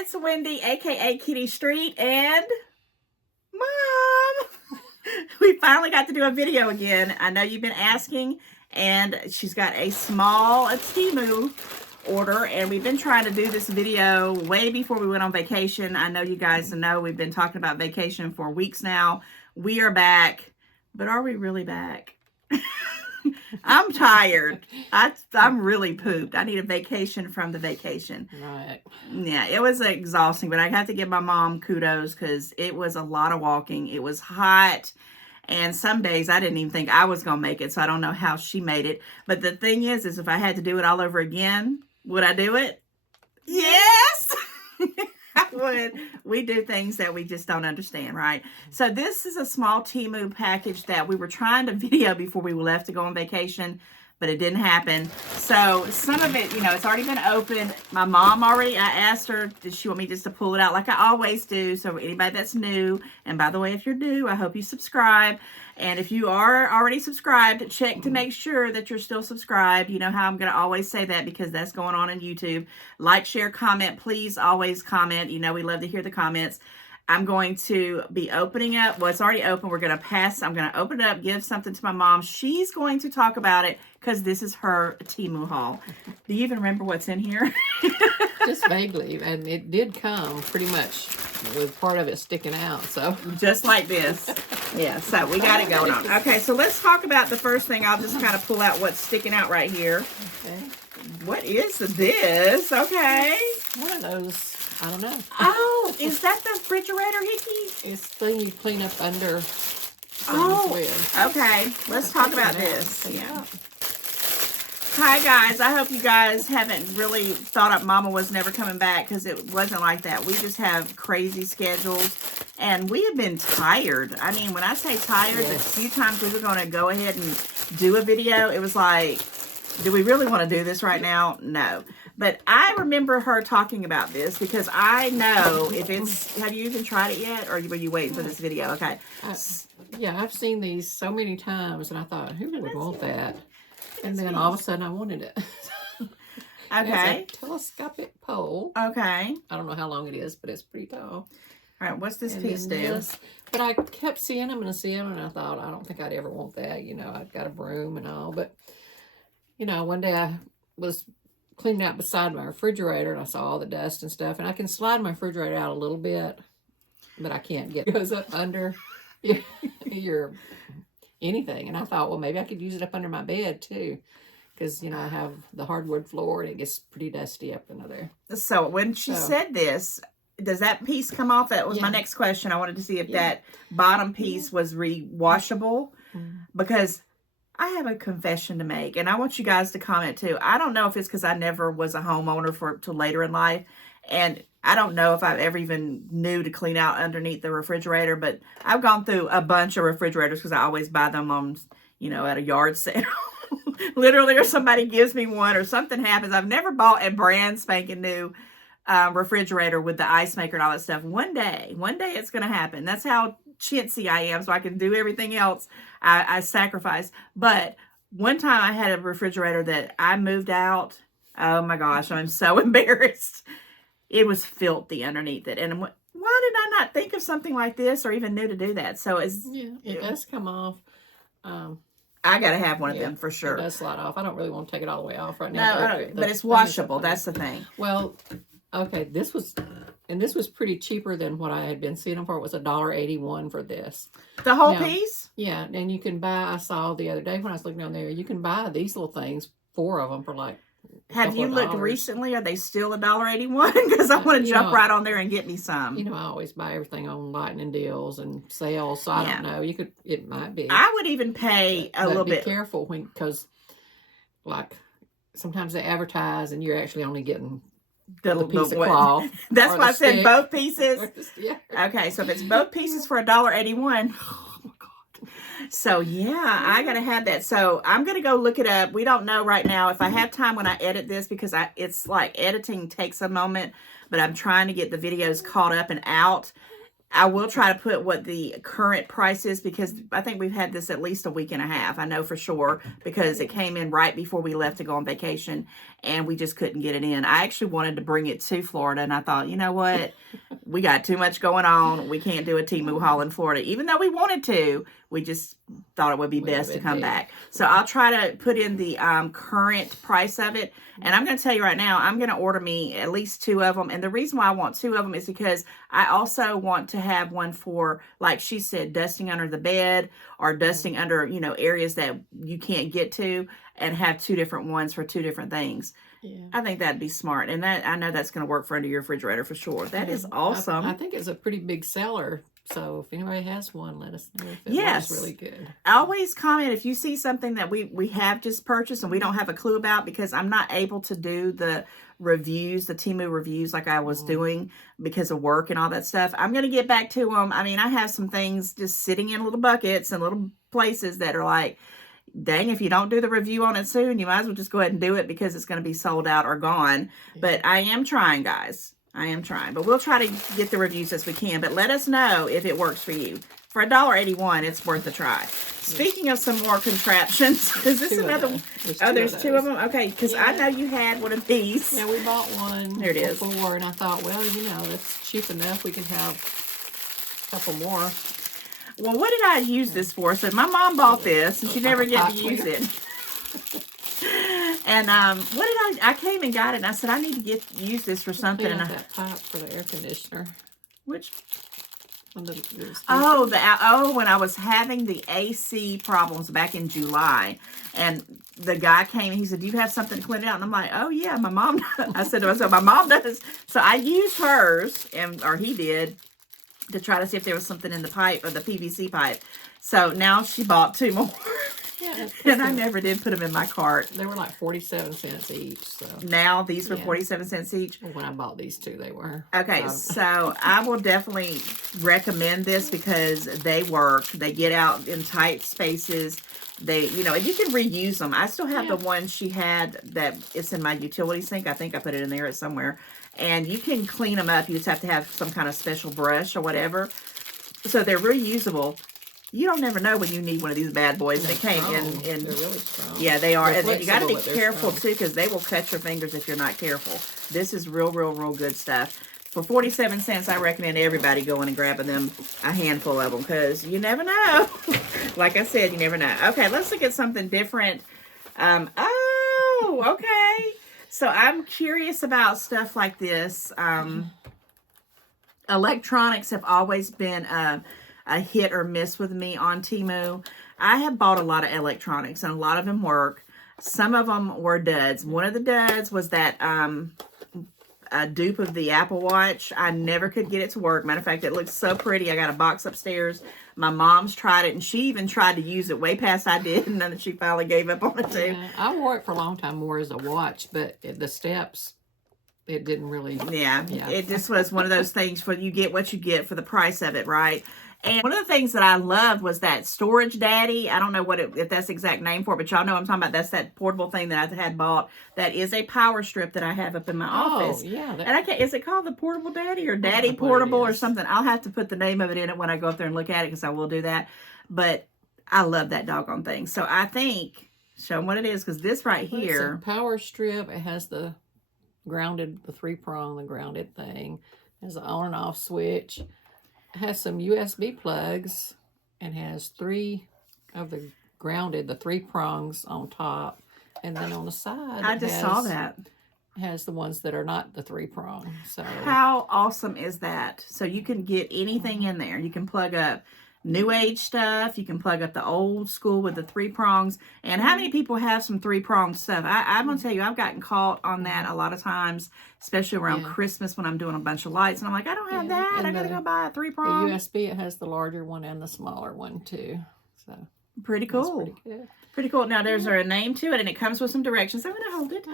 it's Wendy, aka Kitty Street, and Mom. We finally got to do a video again. I know you've been asking, and she's got a TEMU order, and we've been trying to do this video way before we went on vacation. I know you guys know we've been talking about vacation for weeks now. We are back, but are we really back? I'm tired. I'm really pooped. I need a vacation from the vacation. Right. Yeah, it was exhausting, but I have to give my mom kudos because it was a lot of walking. It was hot, and some days I didn't even think I was going to make it, so I don't know how she made it. But the thing is if I had to do it all over again, would I do it? Yes! I would. We do things that we just don't understand, right? So this is a small TEMU package that we were trying to video before we left to go on vacation, but it didn't happen. So some of it, it's already been opened. My mom I asked her, did she want me just to pull it out like I always do? So anybody that's new, and by the way, if you're new, I hope you subscribe. And if you are already subscribed, check to make sure that you're still subscribed. You know how I'm going to always say that because that's going on YouTube. Like, share, comment. Please always comment. We love to hear the comments. I'm going to be opening up. Well, it's already open. We're going to pass. I'm going to open it up, give something to my mom. She's going to talk about it because this is her TEMU haul. Do you even remember what's in here? Just vaguely. And it did come pretty much with part of it sticking out. So just like this. Yeah, so we got it going on. Okay, so let's talk about the first thing. I'll just kind of pull out what's sticking out right here. Okay. What is this? Okay. One of those. I don't know. Oh, is that the refrigerator, Hickey? It's the thing you clean up under. Okay. Let's talk about this. Yeah. Hi, guys. I hope you guys haven't really thought up Mama was never coming back because it wasn't like that. We just have crazy schedules, and we have been tired. I mean, when I say tired, the few times we were going to go ahead and do a video, it was like, do we really want to do this right now? No. But I remember her talking about this because I know if it's, have you even tried it yet? Or were you waiting for this video? Okay. Yeah, I've seen these so many times and I thought, who would want that? And then all of a sudden I wanted it. Okay. It's a telescopic pole. Okay. I don't know how long it is, but it's pretty tall. All right. What's this piece do? But I kept seeing them and I thought, I don't think I'd ever want that. I've got a broom and all. But, one day I was cleaning out beside my refrigerator and I saw all the dust and stuff, and I can slide my refrigerator out a little bit, but I can't get it. It goes up under your anything. And I thought, well, maybe I could use it up under my bed too, because I have the hardwood floor and it gets pretty dusty up under there. So when she said this, does that piece come off? That was my next question. I wanted to see if that bottom piece was re-washable, because I have a confession to make, and I want you guys to comment too. I don't know if it's because I never was a homeowner till later in life, and I don't know if I've ever even knew to clean out underneath the refrigerator, but I've gone through a bunch of refrigerators because I always buy them on, at a yard sale. Literally, or somebody gives me one or something happens. I've never bought a brand spanking new refrigerator with the ice maker and all that stuff. One day it's going to happen. That's how chintzy I am, so I can do everything else. I sacrifice. But one time I had a refrigerator that I moved out. Oh my gosh, I'm so embarrassed. It was filthy underneath it. And why did I not think of something like this or even knew to do that? So it does come off. I got to have one of them for sure. It does slide off. I don't really want to take it all the way off right now. No, but it's washable. That's the thing. Well, okay, this was pretty cheaper than what I had been seeing them for. It was $1.81 for this. The whole piece? Yeah, and you can buy, I saw the other day when I was looking down there, you can buy these little things, 4 of them for like Have you looked recently? Are they still $1.81? Because I want to jump right on there and get me some. I always buy everything on lightning deals and sales, so I don't know. It might be. I would even pay a little bit. Be careful because, like, sometimes they advertise and you're actually only getting the piece of cloth. That's why I said both pieces. Yeah. Okay, so if it's both pieces for $1.81. Oh my God. So yeah, I gotta have that. So I'm gonna go look it up. We don't know right now if I have time when I edit this, because it's like editing takes a moment, but I'm trying to get the videos caught up and out. I will try to put what the current price is because I think we've had this at least a week and a half. I know for sure because it came in right before we left to go on vacation and we just couldn't get it in. I actually wanted to bring it to Florida and I thought, you know what? We got too much going on. We can't do a TEMU Haul in Florida. Even though we wanted to, we just thought it would be best to come back. So I'll try to put in the current price of it. And I'm going to tell you right now, I'm going to order me at least 2 of them. And the reason why I want 2 of them is because I also want to have one for, like she said, dusting under the bed or dusting under, you know, areas that you can't get to, and have 2 different ones for 2 different things. Yeah. I think that'd be smart. And that, I know that's going to work for under your refrigerator for sure. That is awesome. I think it's a pretty big seller. So if anybody has one, let us know if it was really good. Always comment if you see something that we have just purchased and we don't have a clue about, because I'm not able to do the reviews, the TEMU reviews like I was doing because of work and all that stuff. I'm going to get back to them. I mean, I have some things just sitting in little buckets and little places that are like, dang, if you don't do the review on it soon, you might as well just go ahead and do it because it's going to be sold out or gone. Yeah. But I am trying, guys. I am trying. But we'll try to get the reviews as we can. But let us know if it works for you. For $1.81, it's worth a try. Speaking of some more contraptions, is this another one? Oh, there's 2 of them? Okay, because I know you had one of these. Yeah, we bought one there it is. Before, and I thought, well, you know, that's cheap enough. We can have a couple more. Well, what did I use this for? So my mom bought this, and she never get to use it. And what did I came and got it, and I said, I need to use this for something. And that pipe for the air conditioner. Which? Oh, when I was having the AC problems back in July, and the guy came and he said, do you have something to clean it out? And I'm like, oh yeah, my mom does. I said to myself, my mom does. So I used hers, or he did, to try to see if there was something in the pipe, or the PVC pipe. So now she bought 2 more. Yeah, and I never did put them in my cart. They were like 47 cents each. So now these were 47 cents each. When I bought these 2, they were. Okay, so I will definitely recommend this because they work. They get out in tight spaces. They, you know, and you can reuse them. I still have the one she had that it's in my utility sink. I think I put it in there somewhere. And you can clean them up. You just have to have some kind of special brush or whatever. So they're reusable. You don't never know when you need one of these bad boys. And it came in. They're really strong. Yeah, they are. And you got to be careful, too, because they will cut your fingers if you're not careful. This is real good stuff. For 47 cents, I recommend everybody going and grabbing them, a handful of them, because you never know. Like I said, you never know. Okay, let's look at something different. Oh, okay. So I'm curious about stuff like this. Electronics have always been a hit or miss with me on TEMU. I have bought a lot of electronics, and a lot of them work. Some of them were duds. One of the duds was that a dupe of the Apple Watch. I never could get it to work. Matter of fact, it looks so pretty. I got a box upstairs. My mom's tried it, and she even tried to use it way past I did, and then she finally gave up on it too. Yeah, I wore it for a long time more as a watch, but the steps, it didn't really. Yeah, it just was one of those things for you get what you get for the price of it, right? And one of the things that I loved was that Storage Daddy. I don't know if that's the exact name for it, but y'all know what I'm talking about. That's that portable thing that I had bought. That is a power strip that I have up in my office. Yeah. And I can't, is it called the Portable Daddy or Daddy Portable or something? I'll have to put the name of it in it when I go up there and look at it, because I will do that. But I love that doggone thing. So I think, show them what it is, because this right here. It's a power strip. It has the 3-prong, the grounded thing. It has an on and off switch. Has some USB plugs, and has 3 of the grounded, the 3 prongs on top, and then on the side I just saw that has the ones that are not the 3 prong. So how awesome is that? So you can get anything in there. You can plug up new age stuff. You can plug up the old school with the 3 prongs. And how many people have some 3-pronged stuff? I'm going to tell you, I've gotten caught on that a lot of times, especially around Christmas when I'm doing a bunch of lights. And I'm like, I don't have that. I got to go buy a 3-prong. The USB, it has the larger one and the smaller one too. So pretty cool. Pretty good. Pretty cool. Now, there's a name to it, and it comes with some directions. I'm going to hold it.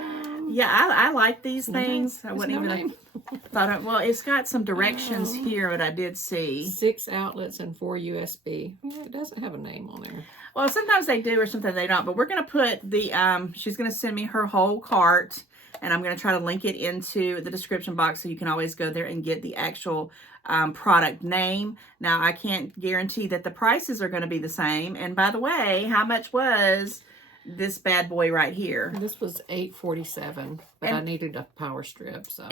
Yeah, I like these things. I wouldn't even thought. Well, it's got some directions here that I did see. 6 outlets and 4 USB. Yeah, it doesn't have a name on there. Well, sometimes they do or sometimes they don't. But we're going to put the, she's going to send me her whole cart and I'm going to try to link it into the description box so you can always go there and get the actual product name. Now, I can't guarantee that the prices are going to be the same. And by the way, how much was this bad boy right here? This was $8.47, but I needed a power strip. So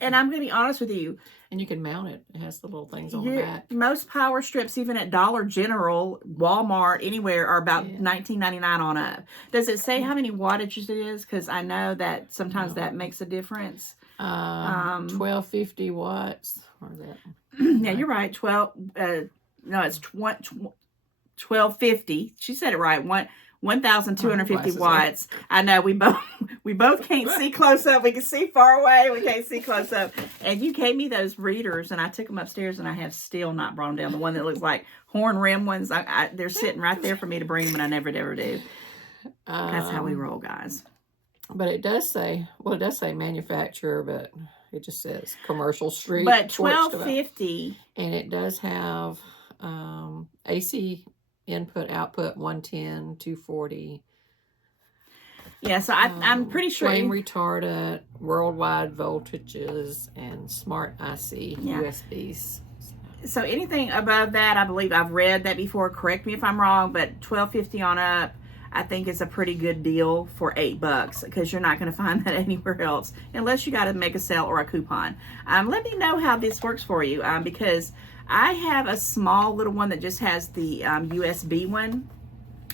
and I'm going to be honest with you. And you can mount it. It has the little things on the back. Most power strips, even at Dollar General, Walmart, anywhere, are about $19.99 on up. Does it say how many wattages it is? Because I know that sometimes that makes a difference. 1250 watts. Or that. Yeah, you're right. 1250. She said it right. 1,250 watts. I know we both can't see close up. We can see far away. We can't see close up. And you gave me those readers, and I took them upstairs, and I have still not brought them down. The one that looks like horn rim ones, they're sitting right there for me to bring them, and I never ever do. That's how we roll, guys. But it does say, it does say manufacturer, but it just says commercial street. But 1250. And it does have AC input, output, 110, 240. Yeah, so I'm pretty sure. Flame retardant, worldwide voltages, and smart IC USBs. So anything above that, I believe I've read that before. Correct me if I'm wrong, but 1250 on up, I think is a pretty good deal for $8 because you're not going to find that anywhere else unless you got to make a sale or a coupon. Let me know how this works for you because I have a small little one that just has the USB one,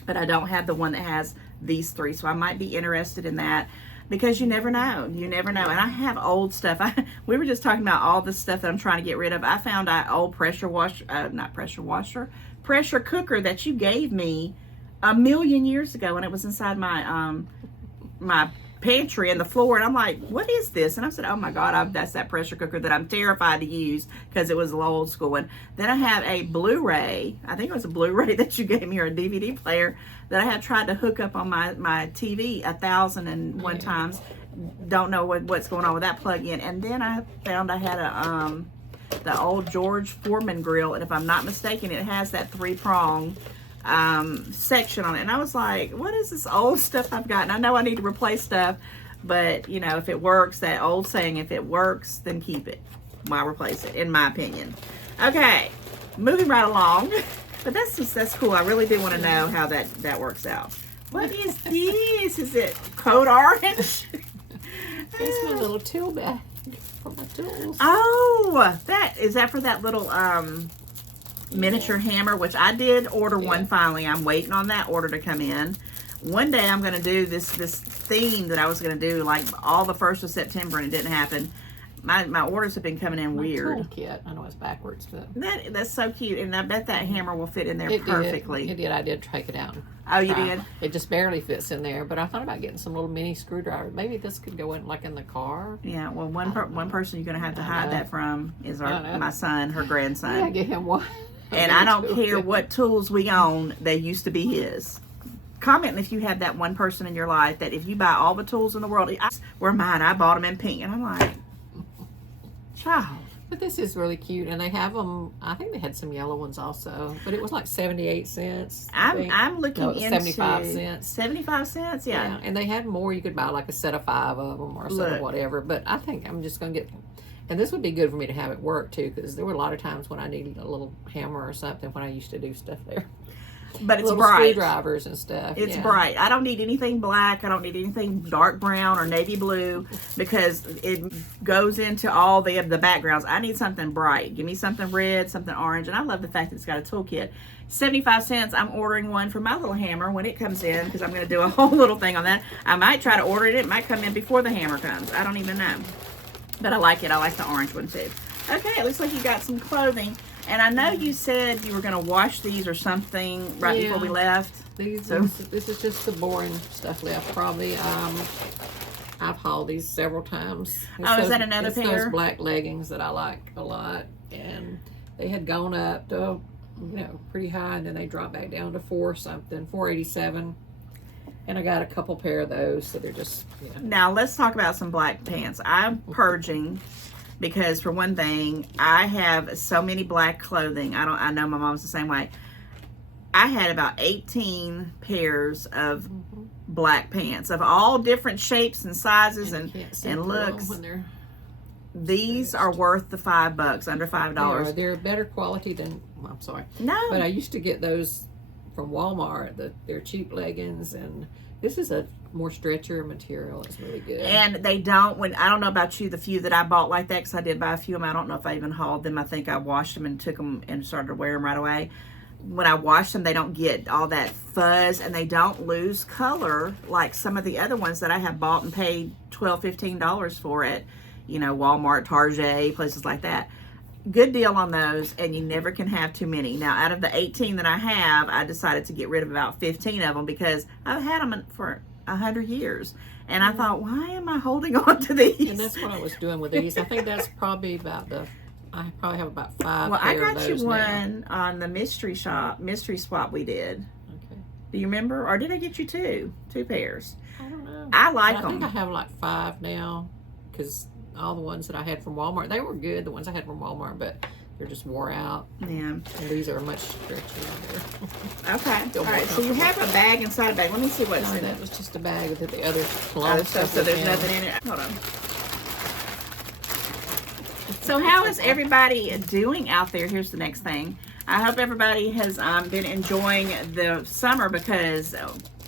but I don't have the one that has these three. So I might be interested in that because you never know. You never know. And I have old stuff. We were just talking about all the stuff that I'm trying to get rid of. I found an old pressure cooker that you gave me a million years ago, and it was inside my my pantry and the floor, and I'm like, what is this? And I said, oh my God, that's that pressure cooker that I'm terrified to use because it was a little old school one. Then I have a Blu-ray, I think it was a Blu-ray that you gave me, or a DVD player that I have tried to hook up on my TV 1,001 times. Don't know what's going on with that plug-in. And then I found I had the old George Foreman grill, and if I'm not mistaken, it has that 3-prong section on it. And I was like, what is this old stuff I've got? And I know I need to replace stuff, but you know, if it works, that old saying, if it works, then keep it. Why replace it, in my opinion. Okay, moving right along. But that's cool. I really do want to know how that works out. What is this? Is it Code Orange? It's my little tool bag for my tools. Oh, is that for that little miniature hammer, which I did order one finally. I'm waiting on that order to come in. One day I'm going to do this theme that I was going to do like all the 1st of September, and it didn't happen. My orders have been coming in weird. Toolkit. I know it's backwards, but that's so cute, and I bet that hammer will fit in there perfectly. It did. I did take it out. Oh, you did? It just barely fits in there, but I thought about getting some little mini screwdrivers. Maybe this could go in like in the car. Yeah. Well, one person you're going to have to hide that from is my son, her grandson. Yeah, get him one. And I don't care what tools we own, they used to be his. Comment if you have that one person in your life that if you buy all the tools in the world, were mine. I bought them in pink. And I'm like, child. But this is really cute. And they have them, I think they had some yellow ones also. But it was like 78 cents. I'm looking into 75 cents. 75 cents, yeah. And they had more. You could buy like a set of 5 of them or a set of whatever. But I think I'm just going to get... And this would be good for me to have at work, too, because there were a lot of times when I needed a little hammer or something when I used to do stuff there. But it's little bright. Screwdrivers and stuff. It's bright. I don't need anything black. I don't need anything dark brown or navy blue because it goes into all the backgrounds. I need something bright. Give me something red, something orange. And I love the fact that it's got a toolkit. 75 cents. I'm ordering one for my little hammer when it comes in because I'm going to do a whole little thing on that. I might try to order it. It might come in before the hammer comes. I don't even know. But I like it. I like the orange one too. Okay, it looks like you got some clothing. And I know you said you were going to wash these or something right before we left. This is just the boring stuff left, probably. I've hauled these several times. Is that another pair? Those black leggings that I like a lot. And they had gone up to, pretty high, and then they dropped back down to $487. And I got a couple pair of those, so they're just, Now, let's talk about some black pants. I'm purging because, for one thing, I have so many black clothing. I know my mom's the same way. I had about 18 pairs of black pants of all different shapes and sizes And you can't see and through 'em looks. when they're These stretched. are worth the $5, under $5. They're better quality than, well, I'm sorry. No. But I used to get those from Walmart. They're cheap leggings, and this is a more stretchier material. It's really good. And they don't, I don't know about you, the few that I bought like that, because I did buy a few of them. I don't know if I even hauled them. I think I washed them and took them and started to wear them right away. When I wash them, they don't get all that fuzz, and they don't lose color like some of the other ones that I have bought and paid $12, $15 for at, Walmart, Target, places like that. Good deal on those, and you never can have too many. Now, out of the 18 that I have, I decided to get rid of about 15 of them because I've had them for 100 years. And I thought, why am I holding on to these? And that's what I was doing with these. I think that's probably I probably have about 5 Well, I pair of got you those one on the mystery swap we did. now. Okay. Do you remember? Or did I get you two pairs? I don't know. I like I them. think I have like 5 now, because all the ones that I had from Walmart, they were good, the ones I had from Walmart, but they're just wore out. Yeah. And these are much stretchier. Okay. Feel All more right. So you have a bag inside a bag. Let me see what's No, in that it. was just a bag with the other Other stuff, so there's nothing in it. Hold on. So how is everybody doing out there? Here's the next thing. I hope everybody has been enjoying the summer, because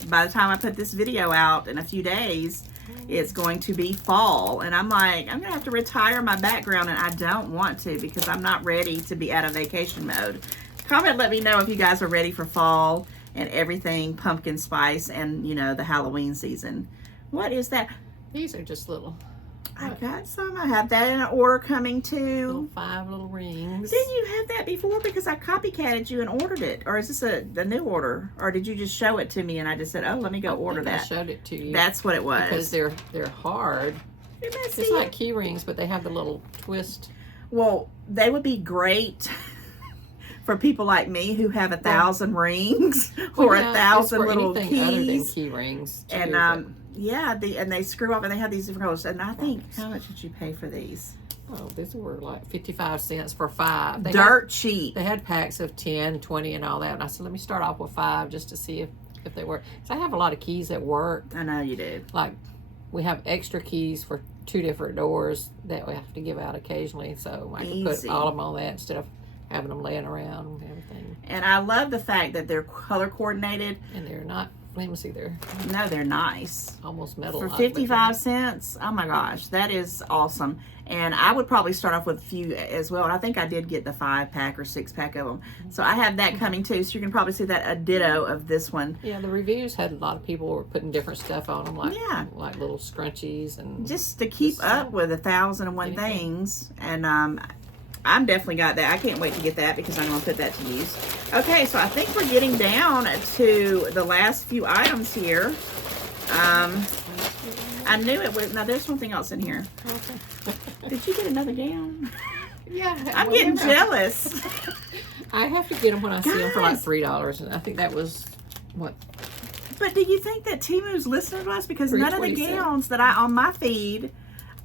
by the time I put this video out in a few days, it's going to be fall. And I'm like, I'm going to have to retire my background, and I don't want to, because I'm not ready to be out of vacation mode. Comment, let me know if you guys are ready for fall and everything pumpkin spice and, the Halloween season. What is that? These are just little I got some. I have that in an order coming too. 5 little rings. Didn't you have that before? Because I copycatted you and ordered it. Or is this a new order? Or did you just show it to me and I just said, oh, let me go order that? I showed it to you. That's what it was. Because they're hard. It's like key rings, but they have the little twist. Well, they would be great for people like me who have 1,000 rings or 1,000 little keys. Other than key rings. Too, and yeah, and they screw up and they have these different colors. And I think, how much did you pay for these? Oh, these were like 55 cents for 5. Dirt cheap. They had packs of 10, 20, and all that. And I said, let me start off with 5 just to see if they work. So I have a lot of keys that work. I know you do. Like, we have extra keys for 2 different doors that we have to give out occasionally. So I can put all of them on that instead of having them laying around and everything. And I love the fact that they're color coordinated. And they're not flimsy. They're nice. Almost metal. For 55 cents. Oh my gosh, that is awesome. And I would probably start off with a few as well. And I think I did get the 5-pack or 6-pack of them. So I have that coming too. So you can probably see that a ditto of this one. Yeah, the reviews had a lot of people were putting different stuff on them, like little scrunchies and just to keep up with 1,001 things. And I'm definitely got that. I can't wait to get that because I'm going to put that to use. Okay, so I think we're getting down to the last few items here. I knew it was. Now, there's something else in here. Did you get another gown? Yeah. I'm getting jealous. I have to get them when I see them for like $3. And I think that was, what? But do you think that Temu's listening to us? Because none of the $3.27. gowns that I on my feed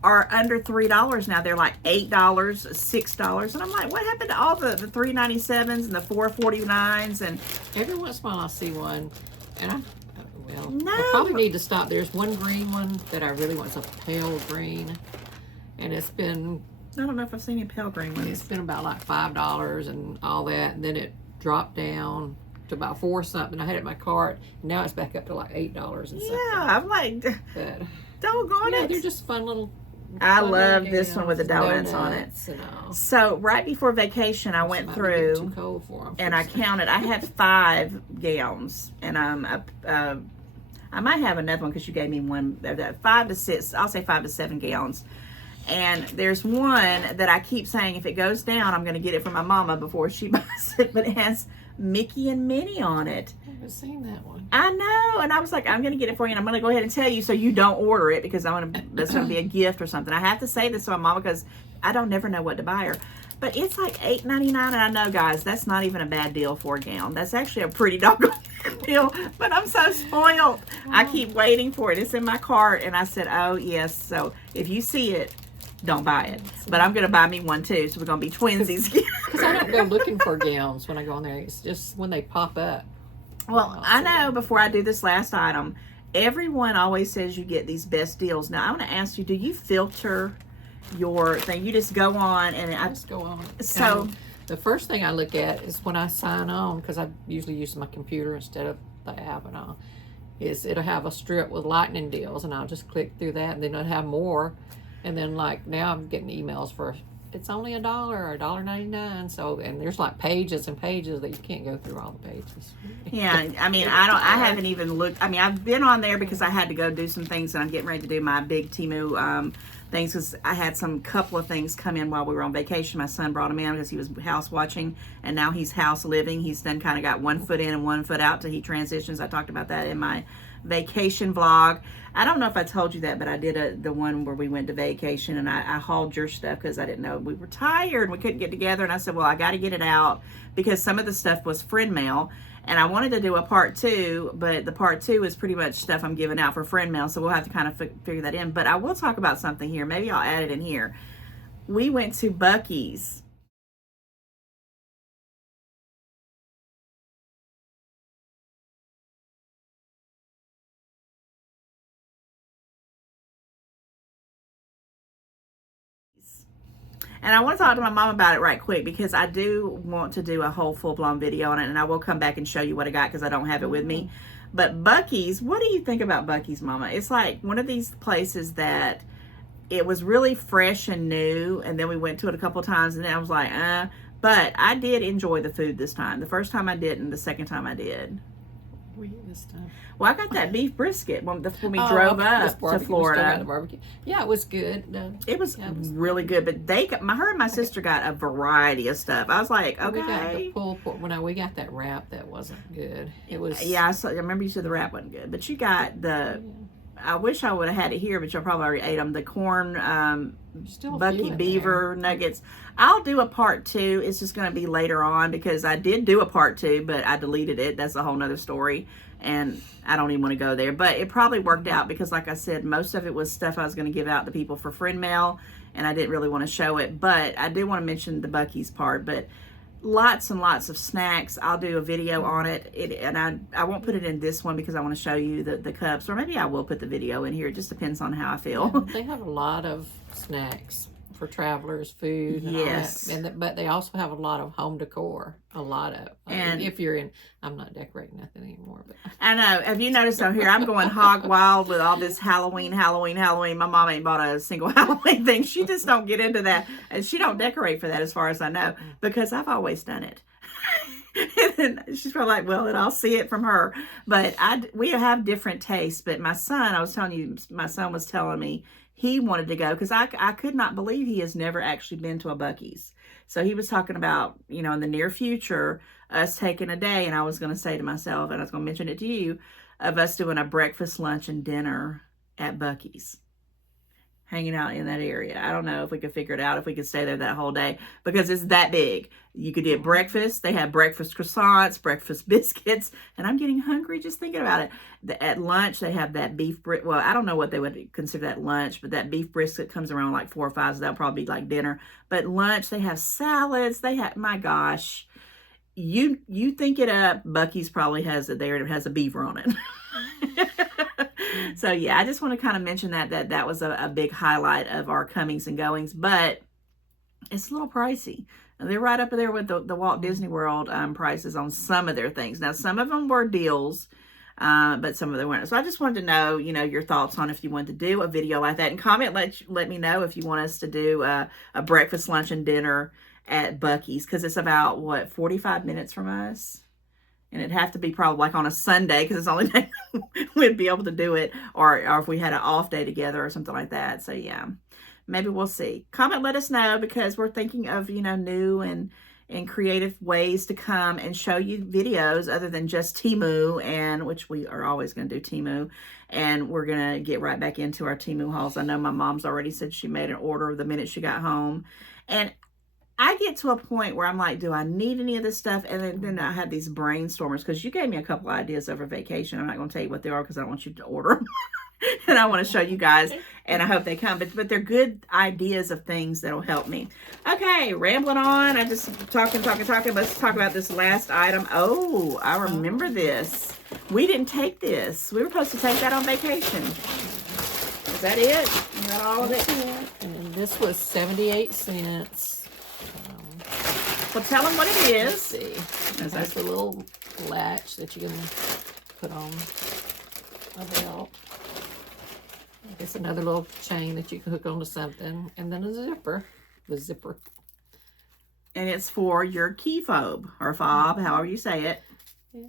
are under $3 now. They're like $8, $6. And I'm like, what happened to all the $3.97s and the $4.49s? And every once in a while I see one, and no. I probably need to stop. There's one green one that I really want. It's a pale green, and it's been, I don't know if I've seen any pale green ones. it's been about like $5 and all that, and then it dropped down to about $4 something. I had it in my cart, and now it's back up to like $8 and something. Yeah, I'm like, But doggone it. they're just fun little. I love this one with the donuts on it. So right before vacation, I went through too cold for them and I counted. I had 5 gowns, and I might have another one because you gave me one. 5 to 6. I'll say 5 to 7 gowns. And there's one that I keep saying if it goes down, I'm going to get it from my mama before she buys it. But it has Mickey and Minnie on it. I haven't seen that one. I know, and I was like, I'm going to get it for you, and I'm going to go ahead and tell you so you don't order it because that's going to be a gift or something. I have to say this to my mama because I don't never know what to buy her. But it's like $8.99, and I know, guys, that's not even a bad deal for a gown. That's actually a pretty doggone deal, but I'm so spoiled. I keep waiting for it. It's in my cart, and I said, oh, yes. So if you see it, don't buy it. But I'm going to buy me one, too, so we're going to be twinsies. Because I don't go looking for gowns when I go on there. It's just when they pop up. Well, I know before I do this last item, everyone always says you get these best deals. Now, I want to ask you, do you filter your thing? You just go on and I just go on. So the first thing I look at is when I sign on, because I usually use my computer instead of the app and all, is it'll have a strip with lightning deals, and I'll just click through that, and then it'll have more. And then like now I'm getting emails for it's only $1 or $1.99. So, and there's like pages and pages that you can't go through all the pages. Yeah, I mean, I haven't even looked. I mean, I've been on there because I had to go do some things, and I'm getting ready to do my big TEMU things, because I had some couple of things come in while we were on vacation. My son brought them in because he was house watching, and now he's house living. He's then kind of got 1 foot in and 1 foot out till he transitions. I talked about that in my vacation vlog. I don't know if I told you that, but I did the one where we went to vacation, and I hauled your stuff because I didn't know, we were tired, we couldn't get together, and I said, well, I got to get it out because some of the stuff was friend mail, and I wanted to do a part 2, but the part 2 is pretty much stuff I'm giving out for friend mail, so we'll have to kind of figure that in. But I will talk about something here. Maybe I'll add it in here. We went to Buc-ee's. And I want to talk to my mom about it right quick because I do want to do a whole full-blown video on it, and I will come back and show you what I got because I don't have it with me. But Buc-ee's, what do you think about Buc-ee's, Mama? It's like one of these places that it was really fresh and new, and then we went to it a couple times, and then I was like, but I did enjoy the food this time. The first time I didn't, the second time I did. This time. Well, I got that beef brisket when we drove up to Florida. Barbecue. Yeah, it was good. It was really good, but her and my sister got a variety of stuff. I was like, okay. We got the pulled pork. When we got that wrap, that wasn't good. It was. Yeah, I remember you said the wrap wasn't good, but you got the. I wish I would have had it here, but y'all probably already ate them. The corn Bucky beaver nuggets. I'll do a part 2. It's just going to be later on because I did do a part 2, but I deleted it. That's a whole nother story, and I don't even want to go there. But it probably worked out because, like I said, most of it was stuff I was going to give out to people for friend mail, and I didn't really want to show it. But I do want to mention the Buc-ee's part. But lots and lots of snacks. I'll do a video on it, and I won't put it in this one because I want to show you the cups, or maybe I will put the video in here. It just depends on how I feel. Yeah, they have a lot of snacks for travelers, food, and yes, all that. But they also have a lot of home decor. A lot of, and if you're in, I'm not decorating nothing anymore. But I know. Have you noticed out here? I'm going hog wild with all this Halloween. My mom ain't bought a single Halloween thing. She just don't get into that, and she don't decorate for that, as far as I know, because I've always done it. And then she's probably like, well, then I'll see it from her. But we have different tastes. But my son, I was telling you, my son was telling me he wanted to go because I could not believe he has never actually been to a Buc-ee's. So he was talking about, in the near future, us taking a day, and I was going to say to myself, and I was going to mention it to you, of us doing a breakfast, lunch, and dinner at Buc-ee's. Hanging out in that area. I don't know if we could figure it out, if we could stay there that whole day, because it's that big. You could get breakfast. They have breakfast croissants, breakfast biscuits, and I'm getting hungry just thinking about it. At lunch, they have that beef brisket. Well, I don't know what they would consider that lunch, but that beef brisket comes around like 4 or 5, so that'll probably be like dinner. But lunch, they have salads. They have, my gosh, you think it up. Buc-ee's probably has it there, and it has a beaver on it. So yeah, I just want to kind of mention that was a big highlight of our comings and goings, but it's a little pricey. They're right up there with the Walt Disney World prices on some of their things. Now, some of them were deals, but some of them weren't. So I just wanted to know, your thoughts on if you want to do a video like that, and comment, let me know if you want us to do a breakfast, lunch, and dinner at Buc-ee's, because it's about 45 minutes from us. And it'd have to be probably like on a Sunday, because it's the only day we'd be able to do it, or if we had an off day together or something like that. So yeah, maybe we'll see. Comment, let us know, because we're thinking of, new and creative ways to come and show you videos other than just TEMU, and which we are always going to do TEMU. And we're going to get right back into our TEMU hauls. I know my mom's already said she made an order the minute she got home. And I get to a point where I'm like, do I need any of this stuff? And then I have these brainstormers, because you gave me a couple ideas over vacation. I'm not going to tell you what they are because I don't want you to order them. and I want to show you guys, and I hope they come. But they're good ideas of things that'll help me. Okay, rambling on. I just talking. Let's talk about this last item. Oh, I remember this. We didn't take this. We were supposed to take that on vacation. Is that it? You got all of it? And this was 78 cents. Well, tell them what it is. Let's see. That's a little latch that you can put on a belt. It's another little chain that you can hook onto something, and then a zipper. The zipper. And it's for your key fob or fob, however you say it. Yeah.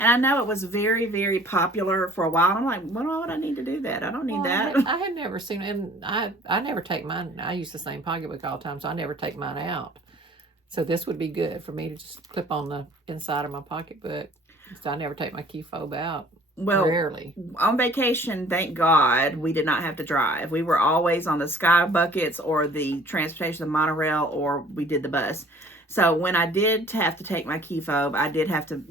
And I know it was very, very popular for a while. I'm like, why would I need to do that? I don't need that. I had never seen it, and I never take mine. I use the same pocketbook all the time, so I never take mine out. So this would be good for me to just clip on the inside of my pocketbook. So I never take my key fob out. Well, rarely. On vacation, thank God, we did not have to drive. We were always on the Sky Buckets or the transportation, the monorail, or we did the bus. So when I did have to take my key fob, I did have to,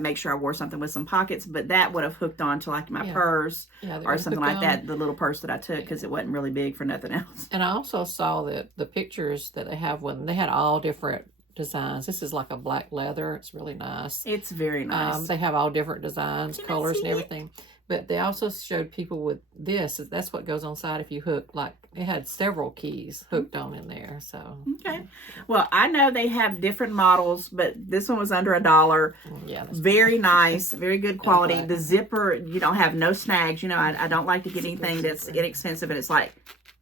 make sure I wore something with some pockets, but that would have hooked on to like my purse or something like that, the little purse that I took, because it wasn't really big for nothing else. And I also saw that the pictures that they have when they had all different designs. This is like a black leather. It's really nice. It's very nice. They have all different designs, colors, and everything. But they also showed people with this. That's what goes on side if you hook. Like, it had several keys hooked on in there. So okay. Well, I know they have different models, but this one was under $1. Yeah. Very nice. Very good quality. The zipper, you don't have no snags. I don't like to get anything that's inexpensive and it's like,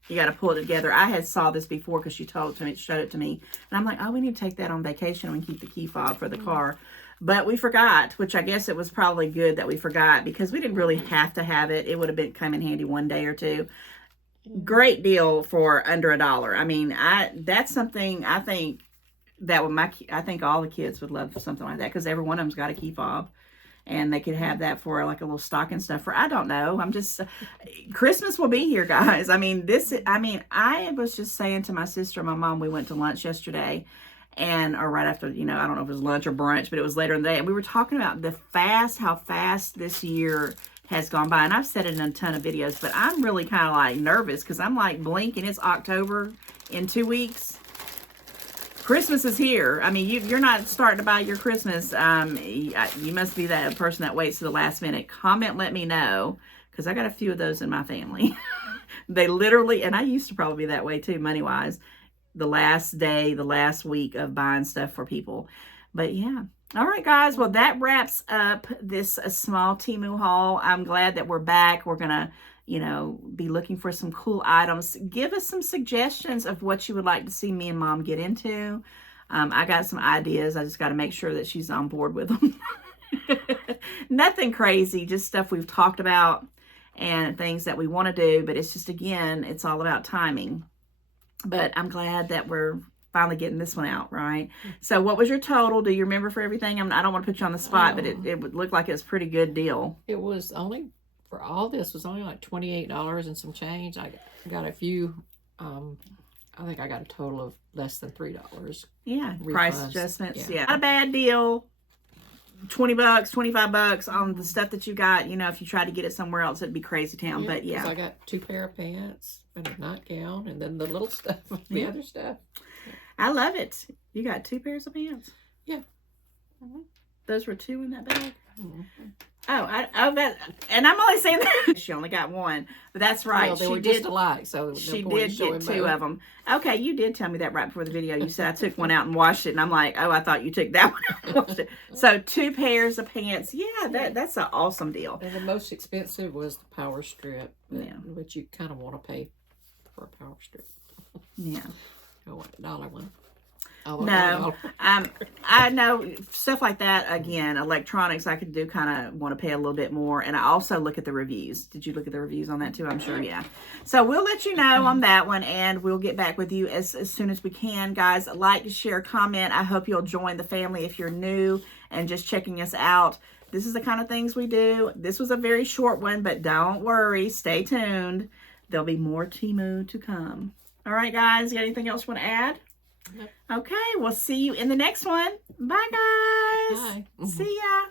you got to pull it together. I had saw this before because she showed it to me. And I'm like, oh, we need to take that on vacation and keep the key fob for the car. But we forgot, which I guess it was probably good that we forgot because we didn't really have to have it. It would have come in handy one day or two. Great deal for under $1. I mean, that's something I think that I think all the kids would love something like that because every one of them's got a key fob. And they could have that for like a little stocking stuffer. I don't know. I'm just, Christmas will be here, guys. I I was just saying to my sister and my mom, we went to lunch yesterday or right after, I don't know if it was lunch or brunch, but it was later in the day. And we were talking about how fast this year has gone by. And I've said it in a ton of videos, but I'm really kind of like nervous because I'm like blinking. It's October in 2 weeks. Christmas is here. I mean, you're not starting to buy your Christmas. You must be that person that waits to the last minute. Comment, let me know, because I got a few of those in my family. They literally, and I used to probably be that way too, money-wise, the last day, the last week of buying stuff for people. But yeah. All right, guys. Well, that wraps up this small TEMU haul. I'm glad that we're back. We're going to be looking for some cool items. Give us some suggestions of what you would like to see me and Mom get into. I got some ideas. I just got to make sure that she's on board with them. Nothing crazy, just stuff we've talked about and things that we want to do. But it's just, again, it's all about timing. But I'm glad that we're finally getting this one out, right? So what was your total? Do you remember for everything? I don't want to put you on the spot, but it would look like it was a pretty good deal. It was only... For all this was only like $28 and some change. I got a few, I think I got a total of less than $3. Yeah, refunds. Price adjustments. Yeah. Not a bad deal. $20, $25 on the stuff that you got. If you try to get it somewhere else, it'd be crazy town. But yeah. I got 2 pair of pants and a nightgown and then the little stuff, the other stuff. Yeah. I love it. You got 2 pairs of pants? Yeah. Those were 2 in that bag? Mm-hmm. And I'm only saying that she only got 1, but that's right. Well, they were just alike, so she did get 2 of them. Okay, you did tell me that right before the video. You said I took one out and washed it, and I'm like, oh, I thought you took that one out and washed it. So 2 pairs of pants. Yeah, that's an awesome deal. And the most expensive was the power strip. But you kind of want to pay for a power strip. Yeah. Oh, $1 one. No, I know stuff like that. Again, electronics, I could do kind of want to pay a little bit more. And I also look at the reviews. Did you look at the reviews on that too? I'm sure, yeah. So we'll let you know on that one, and we'll get back with you as soon as we can. Guys, like, share, comment. I hope you'll join the family if you're new and just checking us out. This is the kind of things we do. This was a very short one, but don't worry. Stay tuned. There'll be more TEMU to come. All right, guys. You got anything else you want to add? Okay, we'll see you in the next one. Bye, guys. Bye. See ya.